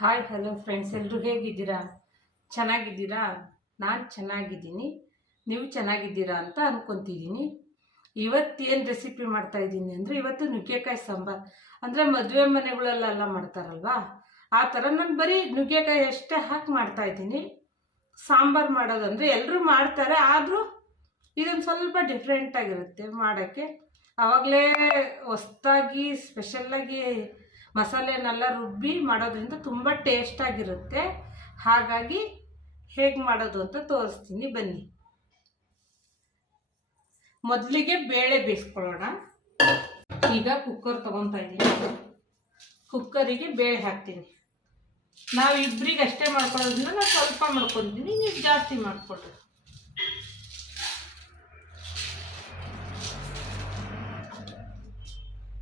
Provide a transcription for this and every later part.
Hi hello friends, ಎಲ್ಲರೂ ಹೇಗಿದ್ದೀರಾ? ಚೆನ್ನಾಗಿದ್ದೀರಾ? ನಾನು ಚೆನ್ನಾಗಿದ್ದೀನಿ. ನೀವು ಚೆನ್ನಾಗಿದ್ದೀರಾ ಅಂತ ಅಂದ್ಕೊತಿದ್ದೀನಿ. ಇವತ್ತೇನು ರೆಸಿಪಿ ಮಾಡ್ತಾಯಿದ್ದೀನಿ ಅಂದರೆ, ಇವತ್ತು ನುಗ್ಗೆಕಾಯಿ ಸಾಂಬಾರು. ಅಂದರೆ ಮದುವೆ ಮನೆಗಳಲ್ಲೆಲ್ಲ ಮಾಡ್ತಾರಲ್ವಾ, ಆ ಥರ ನಾನು ಬರೀ ನುಗ್ಗೆಕಾಯಿ ಅಷ್ಟೇ ಹಾಕಿ ಮಾಡ್ತಾಯಿದ್ದೀನಿ. ಸಾಂಬಾರು ಮಾಡೋದಂದರೆ ಎಲ್ಲರೂ ಮಾಡ್ತಾರೆ, ಆದರೂ ಇದೊಂದು ಸ್ವಲ್ಪ ಡಿಫ್ರೆಂಟಾಗಿರುತ್ತೆ ಮಾಡೋಕ್ಕೆ. ಆವಾಗಲೇ ಹೊಸ್ದಾಗಿ ಸ್ಪೆಷಲ್ಲಾಗಿ ಮಸಾಲೆನೆಲ್ಲ ರುಬ್ಬಿ ಮಾಡೋದ್ರಿಂದ ತುಂಬ ಟೇಸ್ಟಾಗಿರುತ್ತೆ. ಹಾಗಾಗಿ ಹೇಗೆ ಮಾಡೋದು ಅಂತ ತೋರಿಸ್ತೀನಿ, ಬನ್ನಿ. ಮೊದಲಿಗೆ ಬೇಳೆ ಬೇಯಿಸ್ಕೊಳ್ಳೋಣ. ಈಗ ಕುಕ್ಕರ್ ತೊಗೊತಾ ಇದ್ದೀನಿ. ಕುಕ್ಕರಿಗೆ ಬೇಳೆ ಹಾಕ್ತೀನಿ. ನಾವು ಇಬ್ಬರಿಗೆ ಅಷ್ಟೇ ಮಾಡ್ಕೊಳ್ಳೋದ್ರಿಂದ ನಾನು ಸ್ವಲ್ಪ ಮಾಡ್ಕೊತೀನಿ, ನೀವು ಜಾಸ್ತಿ ಮಾಡಿಕೊಡ್ರಿ.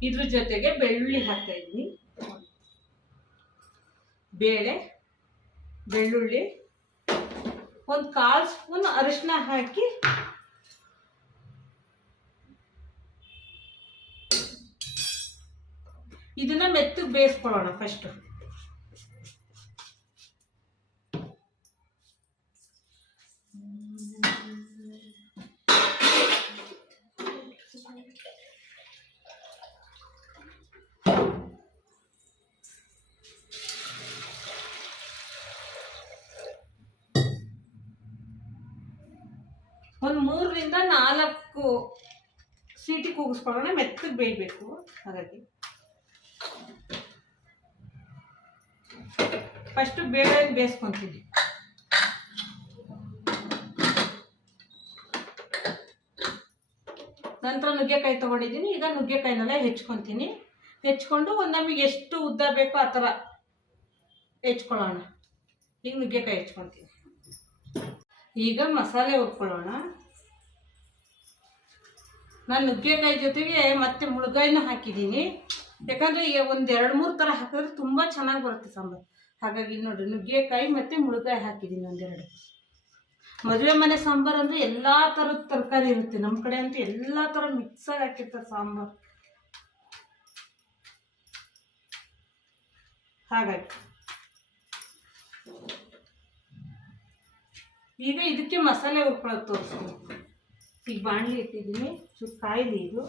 ಇದ್ರ ಜೊತೆಗೆ ಬೆಳ್ಳುಳ್ಳಿ ಹಾಕ್ತಾ ಇದ್ದೀನಿ. ಬೇಳೆ, ಬೆಳ್ಳುಳ್ಳಿ, ಒಂದು 1/4 ಸ್ಪೂನ್ ಅರಿಶಿನ ಹಾಕಿ ಇದನ್ನ ಮೆತ್ತಗೆ ಬೇಯಿಸ್ಕೊಳ್ಳೋಣ. ಫಸ್ಟ್ ಒಂದು 3ರಿಂದ 4 ಸೀಟಿ ಕೂಗಿಸ್ಕೊಳ್ಳೋಣ. ಮೆತ್ತಗೆ ಬೇಯಬೇಕು. ಹಾಗಾಗಿ ಫಸ್ಟ್ ಬೇಳೆ ಬೇಯಿಸ್ಕೊತೀನಿ. ನಂತರ ನುಗ್ಗೆಕಾಯಿ ತೊಗೊಂಡಿದ್ದೀನಿ. ಈಗ ನುಗ್ಗೆಕಾಯಿನೆಲ್ಲ ಹೆಚ್ಕೊತೀನಿ. ಹೆಚ್ಕೊಂಡು ಒಂದು ನಮಗೆ ಎಷ್ಟು ಉದ್ದ ಬೇಕೋ ಆ ಥರ ಹೆಚ್ಕೊಳ್ಳೋಣ. ಈಗ ನುಗ್ಗೆಕಾಯಿ ಹೆಚ್ಕೊತೀನಿ. ಈಗ ಮಸಾಲೆ ಹುರ್ಕೊಳ್ಳೋಣ. ನಾನು ನುಗ್ಗೆಕಾಯಿ ಜೊತೆಗೆ ಮತ್ತೆ ಮುಳುಗಾಯಿನೂ ಹಾಕಿದ್ದೀನಿ. ಯಾಕಂದರೆ ಈಗ ಒಂದು 2-3 ಥರ ಹಾಕಿದ್ರೆ ತುಂಬ ಚೆನ್ನಾಗಿ ಬರುತ್ತೆ ಸಾಂಬಾರು. ಹಾಗಾಗಿ ನೋಡಿರಿ, ನುಗ್ಗೆಕಾಯಿ ಮತ್ತು ಮುಳುಗಾಯಿ ಹಾಕಿದ್ದೀನಿ ಒಂದೆರಡು. ಮದುವೆ ಮನೆ ಸಾಂಬಾರು ಅಂದರೆ ಎಲ್ಲ ಥರದ ತರಕಾರಿ ಇರುತ್ತೆ. ನಮ್ಮ ಕಡೆ ಅಂತೂ ಎಲ್ಲ ಥರ ಮಿಕ್ಸಾಗಿ ಹಾಕಿರ್ತಾರೆ ಸಾಂಬಾರು. ಹಾಗಾಗಿ ಈಗ ಇದಕ್ಕೆ ಮಸಾಲೆ ಹುರ್ಕೊಳ್ಳೋದು ತೋರಿಸ್ತೀನಿ. ಈಗ ಬಾಣಲಿ ಇಟ್ಟಿದ್ದೀನಿ, ಸ್ವಲ್ಪ ಕಾಯಿಲಿ ಇದು.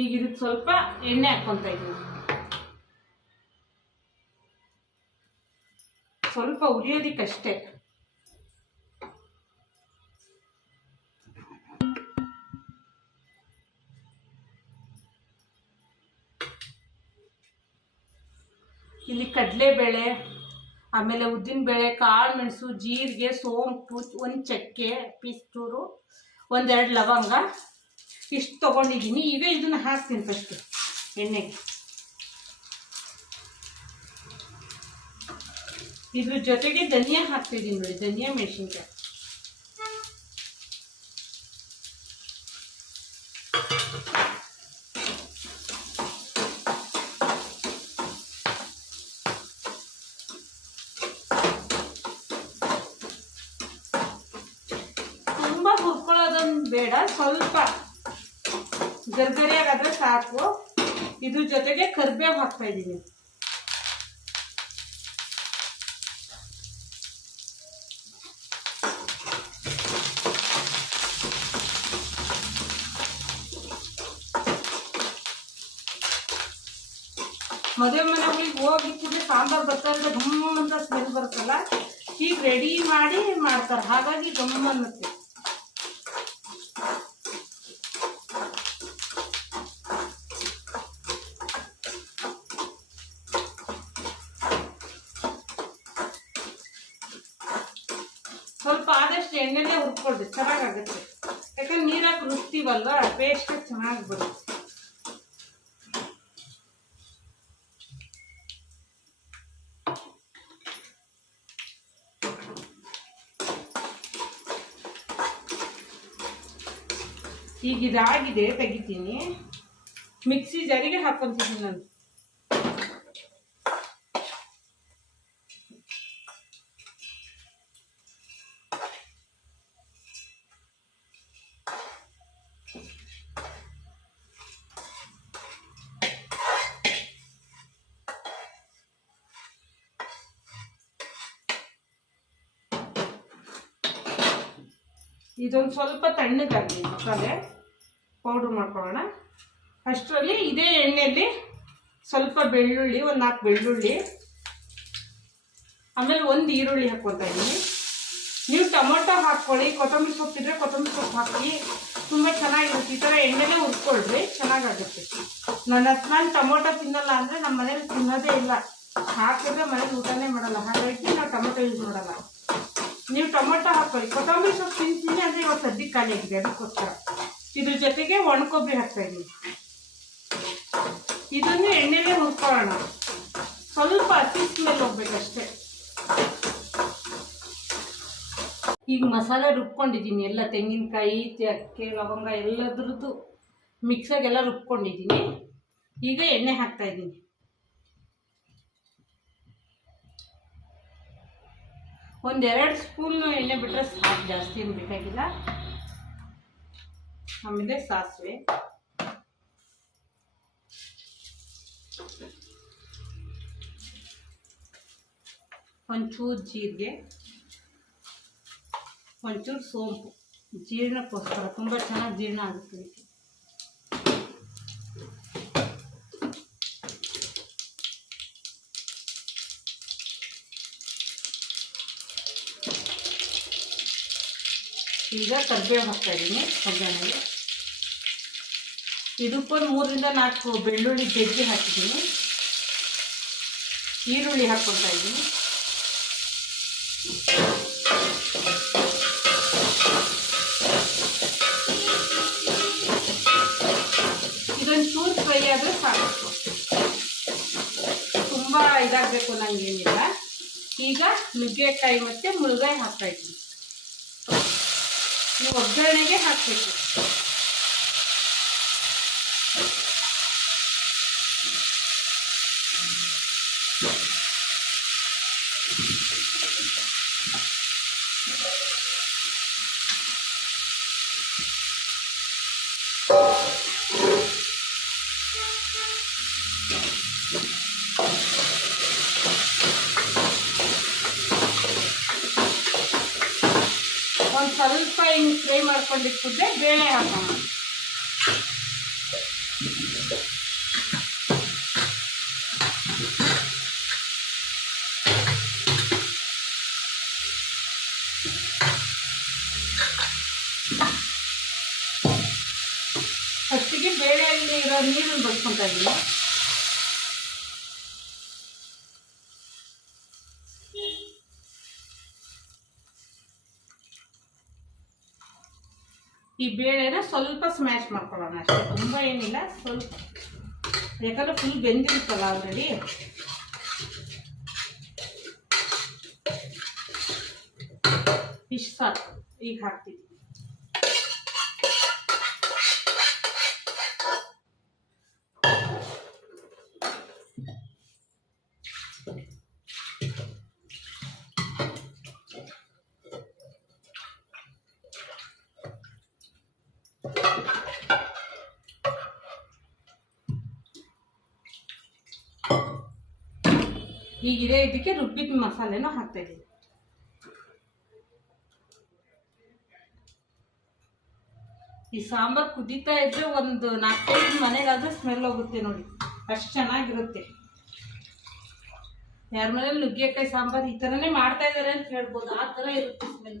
ಈಗ ಇದಕ್ಕೆ ಸ್ವಲ್ಪ ಎಣ್ಣೆ ಹಾಕ್ಕೊತ ಇದ್ದೀನಿ. ಸ್ವಲ್ಪ ಉರಿಯೋದಿಕ್ಕಷ್ಟೇ. ಇಲ್ಲಿ ಕಡಲೆಬೇಳೆ, ಆಮೇಲೆ ಉದ್ದಿನಬೇಳೆ, ಕಾಳು ಮೆಣಸು, ಜೀರಿಗೆ, ಸೋಂಪು, ಒಂದು ಚಕ್ಕೆ ಪೀಸ್ ಚೂರು, 1-2 ಲವಂಗ ಇಷ್ಟು ತೊಗೊಂಡಿದ್ದೀನಿ. ಈಗ ಇದನ್ನು ಹಾಕ್ತೀನಿ ಫಸ್ಟ್ ಎಣ್ಣೆಗೆ. ಇದ್ರ ಜೊತೆಗೆ ಧನಿಯಾ ಹಾಕ್ತಿದ್ದೀನಿ ನೋಡಿ, ಧನಿಯಾ ಮೆಣಸಿನ್ಕಾಯಿ. ತುಂಬ ಹುರ್ಕೊಳ್ಳೋದೊಂದು ಬೇಡ, ಸ್ವಲ್ಪ ಗರ್ಗರಿಯಾಗಾದ್ರೆ ಸಾಕು. ಇದ್ರ ಜೊತೆಗೆ ಕರಿಬೇವು ಹಾಕ್ತಾ ಇದ್ದೀನಿ. ಮದುವೆ ಮನೆಗಳಿಗೆ ಹೋಗಿಕ್ಕಿದ್ರೆ ಸಾಂಬಾರು ಬರ್ತಾ ಇದ್ರೆ ಗಮ್ಮ ಅಂತ ಸ್ಮೆಲ್ ಬರುತ್ತಲ್ಲ, ಈಗ ರೆಡಿ ಮಾಡಿ ಮಾಡ್ತಾರೆ. ಹಾಗಾಗಿ ಗಮ್ಮ ಅನ್ನತ್ತೆ. ಸ್ವಲ್ಪ ಆದಷ್ಟು ಎಣ್ಣೆನೇ ಹುರ್ಕೊಳ್ರಿ, ಚೆನ್ನಾಗಾಗುತ್ತೆ. ಯಾಕಂದ್ರೆ ನೀರಾಗಿ ರುಚ್ತೀವಲ್ವ, ಪೇಸ್ಟ್ ಚೆನ್ನಾಗಿ ಬರುತ್ತೆ. ಈಗ ಇದಾಗಿದೆ, ತೆಗಿತೀನಿ. ಮಿಕ್ಸಿ ಜಾರಿಗೆ ಹಾಕ್ಕೊಂತೀನಿ ನಾನು. ಇದೊಂದು ಸ್ವಲ್ಪ ತಣ್ಣಗಾಗಲಿ ಮಸಾಲೆ ಪೌಡ್ರ್ ಮಾಡ್ಕೊಳ್ಳೋಣ. ಅಷ್ಟರಲ್ಲಿ ಇದೇ ಎಣ್ಣೆಯಲ್ಲಿ ಸ್ವಲ್ಪ ಬೆಳ್ಳುಳ್ಳಿ, ಒಂದು 4 ಬೆಳ್ಳುಳ್ಳಿ, ಆಮೇಲೆ 1 ಈರುಳ್ಳಿ ಹಾಕ್ಕೊತಾ ಇದ್ದೀನಿ. ನೀವು ಟೊಮೊಟೊ ಹಾಕ್ಕೊಳ್ಳಿ, ಕೊತ್ತಂಬರಿ ಸೊಪ್ಪಿದ್ರೆ ಕೊತ್ತಂಬರಿ ಸೊಪ್ಪು ಹಾಕಿ, ತುಂಬ ಚೆನ್ನಾಗಿರುತ್ತೆ. ಈ ಥರ ಎಣ್ಣೆನೇ ಹುರ್ಕೊಳ್ರಿ, ಚೆನ್ನಾಗಾಗುತ್ತೆ. ನಾನು ಟೊಮೊಟೊ ತಿನ್ನಲ್ಲ ಅಂದರೆ ನಮ್ಮ ಮನೇಲಿ ತಿನ್ನೋದೇ ಇಲ್ಲ, ಹಾಕಿದ್ರೆ ಮನೇಲಿ ಊಟನೇ ಮಾಡಲ್ಲ, ಹಾಗಾಗಿ ನಾವು ಟೊಮೊಟೊ ಯೂಸ್ ಮಾಡಲ್ಲ. ನೀವು ಟೊಮೊಟೊ ಹಾಕೊಳ್ಳಿ. ಕೊತ್ತಂಬರಿ ಸೊಪ್ಪು ತಿಂತೀನಿ ಅಂದರೆ ಇವತ್ತು ಸದ್ಯಕ್ಕೆ ಖಾಲಿ ಆಗಿದೆ, ಅದಕ್ಕೋಸ್ಕರ. ಇದ್ರ ಜೊತೆಗೆ ಒಣಕೊಬ್ಬರಿ ಹಾಕ್ತಾಯಿದ್ದೀನಿ. ಇದನ್ನು ಎಣ್ಣೆಲೇ ಹುರ್ಕೊಳ್ಳೋಣ, ಸ್ವಲ್ಪ ಹಸಿ ಸ್ಮೆಲ್ ಹೋಗ್ಬೇಕಷ್ಟೇ. ಈಗ ಮಸಾಲೆ ರುಬ್ಕೊಂಡಿದ್ದೀನಿ, ಎಲ್ಲ ತೆಂಗಿನಕಾಯಿ, ಚಕ್ಕೆ, ಲವಂಗ ಎಲ್ಲದ್ರದ್ದು ಮಿಕ್ಸಾಗೆಲ್ಲ ರುಬ್ಕೊಂಡಿದ್ದೀನಿ. ಈಗ ಎಣ್ಣೆ ಹಾಕ್ತಾಯಿದ್ದೀನಿ. ಒಂದು 2 ಸ್ಪೂನ್ ಎಣ್ಣೆ ಬಿಟ್ಟರೆ ಸಾಕು, ಜಾಸ್ತಿ ಏನು ಬೇಕಾಗಿಲ್ಲ. ಆಮೇಲೆ ಸಾಸಿವೆ, ಒಂಚೂರು ಜೀರಿಗೆ, ಒಂಚೂರು ಸೋಂಪು, ಜೀರ್ಣಕ್ಕೋಸ್ಕರ ತುಂಬ ಚೆನ್ನಾಗಿ ಜೀರ್ಣ ಆಗುತ್ತೆ. ಈಗ ಕರಿಬೇವು ಹಾಕ್ತಾ ಇದ್ದೀನಿ ಒಗ್ಗರಣೆಗೆ. ಇದಕ್ಕೊಂದು 3ರಿಂದ 4 ಬೆಳ್ಳುಳ್ಳಿ ಜಜ್ಜಿ ಹಾಕಿದ್ದೀನಿ. ಈರುಳ್ಳಿ ಹಾಕ್ಕೊಳ್ತಾ ಇದ್ದೀನಿ. ಇದೊಂದು ಚೂರು ಫ್ರೈ ಆದರೆ ಸಾಕು, ತುಂಬ ಇದಾಗಬೇಕು ನನಗೇನಿಲ್ಲ. ಈಗ ನುಗ್ಗೆಕಾಯಿ ಮತ್ತು ಮುಳುಗಾಯಿ ಹಾಕ್ತಾ ಇದ್ದೀನಿ. ನೀವು ಒಗ್ಗರಣೆಗೆ ಹಾಕಬೇಕು. ಒಂದು ಸ್ವಲ್ಪ ಹಿಂಗೆ ಫ್ರೈ ಮಾಡ್ಕೊಂಡಿಟ್ಬಿಟ್ರೆ ಬೇಳೆ ಹಾಕೋಣ. ಫಸ್ಟಿಗೆ ಬೇಳೆಯಲ್ಲಿ ಇರೋ ನೀರನ್ನು ಬಡ್ಕೊತಾ ಇದ್ದೀನಿ. ಈ ಬೇಳೆನ ಸ್ವಲ್ಪ ಸ್ಮ್ಯಾಶ್ ಮಾಡ್ಕೊಳ್ಳೋಣ ಅಷ್ಟೇ, ತುಂಬ ಏನಿಲ್ಲ, ಸ್ವಲ್ಪ. ಯಾಕಂದರೆ ಫುಲ್ ಬೆಂದಿರುತ್ತಲ್ಲ ಆಲ್ರೆಡಿ. ಇಷ್ಟು ಸಾಕು. ಈಗ ಹಾಕ್ತೀವಿ. ಈಗಿದೆ ಇದಕ್ಕೆ ರುಬ್ಬಿದ ಮಸಾಲೆನೂ ಹಾಕ್ತಾ ಇದ್ದೀವಿ. ಈ ಸಾಂಬಾರು ಕುದೀತಾ ಇದ್ರೆ ಒಂದು 4-5 ಮನೆಗಾದ್ರೆ ಸ್ಮೆಲ್ ಹೋಗುತ್ತೆ ನೋಡಿ, ಅಷ್ಟು ಚೆನ್ನಾಗಿರುತ್ತೆ. ಯಾರ ಮನೇಲಿ ನುಗ್ಗೆಕಾಯಿ ಸಾಂಬಾರು ಈ ಥರನೇ ಮಾಡ್ತಾ ಇದ್ದಾರೆ ಅಂತ ಹೇಳ್ಬೋದು, ಆ ಥರ ಇರುತ್ತೆ ಸ್ಮೆಲ್.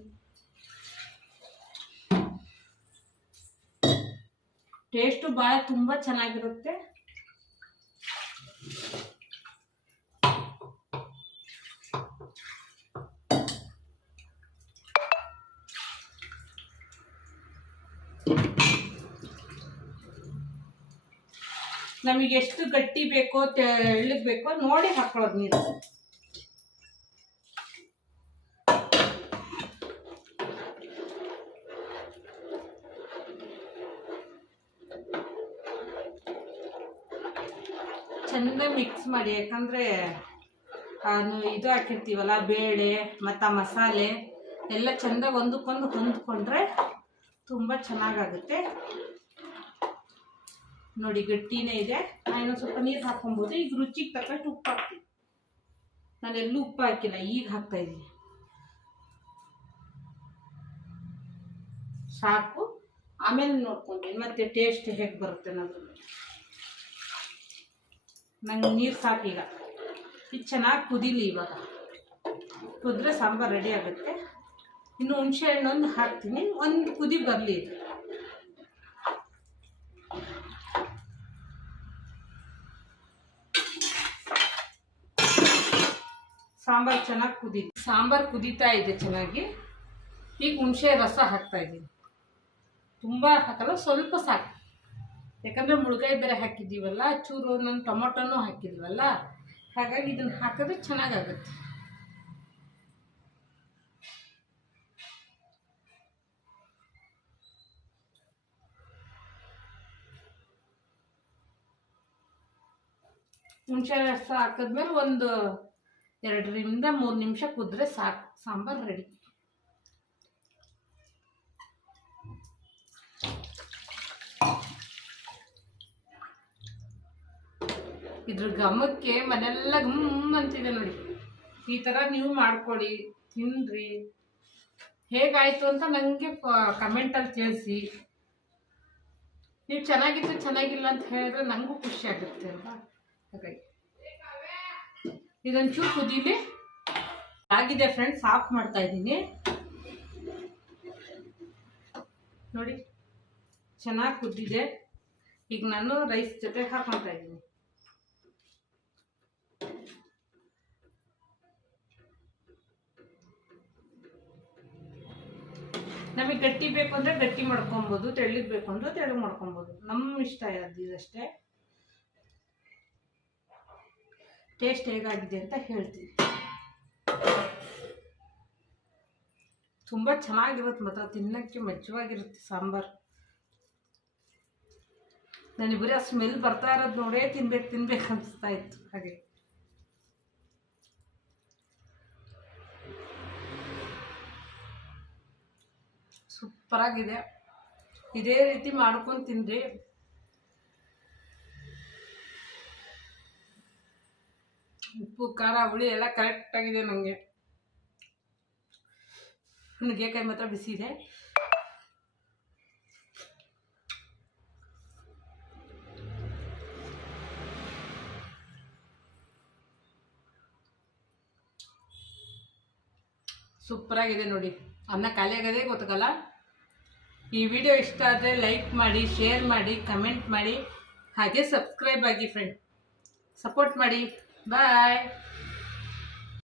ಟೇಸ್ಟು ಭಾಳ ತುಂಬ ಚೆನ್ನಾಗಿರುತ್ತೆ. ನಮಗೆ ಎಷ್ಟು ಗಟ್ಟಿ ಬೇಕೋ ತೆಳ್ಳಗೆ ಬೇಕೋ ನೋಡಿ ಹಾಕೊಳ್ಳೋದು ನೀರು. ಚೆಂದ ಮಿಕ್ಸ್ ಮಾಡಿ, ಯಾಕಂದರೆ ಇದು ಹಾಕಿರ್ತೀವಲ್ಲ ಬೇಳೆ ಮತ್ತು ಮಸಾಲೆ ಎಲ್ಲ ಚೆಂದ ಒಂದಕ್ಕೊಂದು ಹೊಂದ್ಕೊಂಡ್ರೆ ತುಂಬ ಚೆನ್ನಾಗಾಗುತ್ತೆ. ನೋಡಿ ಗಟ್ಟಿನೇ ಇದೆ. ನಾನು ಸ್ವಲ್ಪ ನೀರು ಹಾಕ್ಕೊಬೋದು. ಈಗ ರುಚಿಗೆ ತಕ್ಕಷ್ಟು ಉಪ್ಪು ಹಾಕ್ತೀನಿ. ನಾನೆಲ್ಲೂ ಉಪ್ಪು ಹಾಕಿಲ್ಲ, ಈಗ ಹಾಕ್ತಾಯಿದ್ದೀನಿ. ಸಾಕು, ಆಮೇಲೆ ನೋಡ್ಕೊಂತೀನಿ ಮತ್ತೆ ಟೇಸ್ಟ್ ಹೇಗೆ ಬರುತ್ತೆ ಅನ್ನೋದು. ನಂಗೆ ನೀರು ಸಾಕೀಗ. ಇದು ಚೆನ್ನಾಗಿ ಕುದೀಲಿ. ಇವಾಗ ಕುದ್ರೆ ಸಾಂಬಾರು ರೆಡಿ ಆಗುತ್ತೆ. ಇನ್ನು ಹುಣಸೆ ಹಣ್ಣೊಂದು ಹಾಕ್ತೀನಿ, ಒಂದು ಕುದಿ ಬರಲಿ ಇದು. ಸಾಂಬಾರು ಚೆನ್ನಾಗಿ ಕುದೀಲಿ. ಸಾಂಬಾರು ಕುದೀತಾ ಇದೆ ಚೆನ್ನಾಗಿ. ಈಗ ಹುಣಸೆ ರಸ ಹಾಕ್ತಾ ಇದ್ದೀನಿ. ತುಂಬ ಹಾಕಲ್ಲ, ಸ್ವಲ್ಪ ಸಾಕು. ಯಾಕಂದರೆ ಮುಳುಗಾಯಿ ಬೇರೆ ಹಾಕಿದ್ದೀವಲ್ಲ, ಚೂರು ನಾನು ಟೊಮೊಟೊನೂ ಹಾಕಿದ್ವಲ್ಲ, ಹಾಗಾಗಿ ಇದನ್ನು ಹಾಕಿದ್ರೆ ಚೆನ್ನಾಗಾಗುತ್ತೆ. ಹುಣಸೆ ರಸ ಹಾಕಿದ್ಮೇಲೆ ಒಂದು 2ರಿಂದ 3 ನಿಮಿಷ ಕುದ್ರೆ ಸಾಕು, ಸಾಂಬಾರು ರೆಡಿ. ಇದ್ರ ಘಮಕ್ಕೆ ಮನೆಲ್ಲ ಅಂತಿದೆ ನೋಡಿ. ಈ ಥರ ನೀವು ಮಾಡ್ಕೊಳ್ಳಿ, ತಿನ್ನಿರಿ. ಹೇಗಾಯಿತು ಅಂತ ನನಗೆ ಕಮೆಂಟಲ್ಲಿ ತಿಳಿಸಿ. ನೀವು ಚೆನ್ನಾಗಿತ್ತು ಚೆನ್ನಾಗಿಲ್ಲ ಅಂತ ಹೇಳಿದ್ರೆ ನನಗೂ ಖುಷಿ ಆಗುತ್ತೆ ಅಲ್ವಾ. ಹಾಗಾಗಿ ಇದೊಂಚೂರು ಕುದೀಲಿ. ಆಗಿದೆ ಫ್ರೆಂಡ್ಸ್, ಆಫ್ ಮಾಡ್ತಾ ಇದ್ದೀನಿ. ನೋಡಿ ಚೆನ್ನಾಗಿ ಕುದ್ದಿದೆ. ಈಗ ನಾನು ರೈಸ್ ಜೊತೆ ಹಾಕೊಳ್ತಾ ಇದ್ದೀನಿ. ನಮಗೆ ಗಟ್ಟಿ ಬೇಕು ಅಂದರೆ ಗಟ್ಟಿ ಮಾಡ್ಕೊಬೋದು, ತೆಳ್ಳಗೆ ಬೇಕು ಅಂದರೆ ತೆಳ್ಳಗೆ ಮಾಡ್ಕೊಬೋದು. ನಮ್ಮ ಇಷ್ಟ ಇದಷ್ಟೇ. ಟೇಸ್ಟ್ ಹೇಗಾಗಿದೆ ಅಂತ ಹೇಳ್ತೀನಿ. ತುಂಬ ಚೆನ್ನಾಗಿರುತ್ತೆ, ಮಾತ್ರ ತಿನ್ನೋಕ್ಕೆ ಮಜ್ಜವಾಗಿರುತ್ತೆ ಸಾಂಬಾರು. ನನಗೆ ಬರೀ ಆ ಸ್ಮೆಲ್ ಬರ್ತಾ ಇರೋದು ನೋಡೇ ತಿನ್ಬೇಕು ಅನಿಸ್ತಾ ಇತ್ತು. ಹಾಗೆ ಸೂಪರಾಗಿದೆ. ಇದೇ ರೀತಿ ಮಾಡ್ಕೊಂಡು ತಿನ್ರಿ. ಉಪ್ಪು ಖಾರ ಹುಳಿ ಎಲ್ಲ ಕರೆಕ್ಟಾಗಿದೆ. ನನಗೆ ನುಗ್ಗೆಕಾಯಿ ಮಾತ್ರ ಬಿಸಿ ಇದೆ. ಸೂಪರಾಗಿದೆ ನೋಡಿ. ಅನ್ನ ಖಾಲಿ ಆಗೋದೇ ಗೊತ್ತಾಗಲ್ಲ. ಈ ವಿಡಿಯೋ ಇಷ್ಟ ಆದರೆ ಲೈಕ್ ಮಾಡಿ, ಶೇರ್ ಮಾಡಿ, ಕಮೆಂಟ್ ಮಾಡಿ, ಹಾಗೆ ಸಬ್ಸ್ಕ್ರೈಬ್ ಆಗಿ ಫ್ರೆಂಡ್. ಸಪೋರ್ಟ್ ಮಾಡಿ. ಬಾಯ್.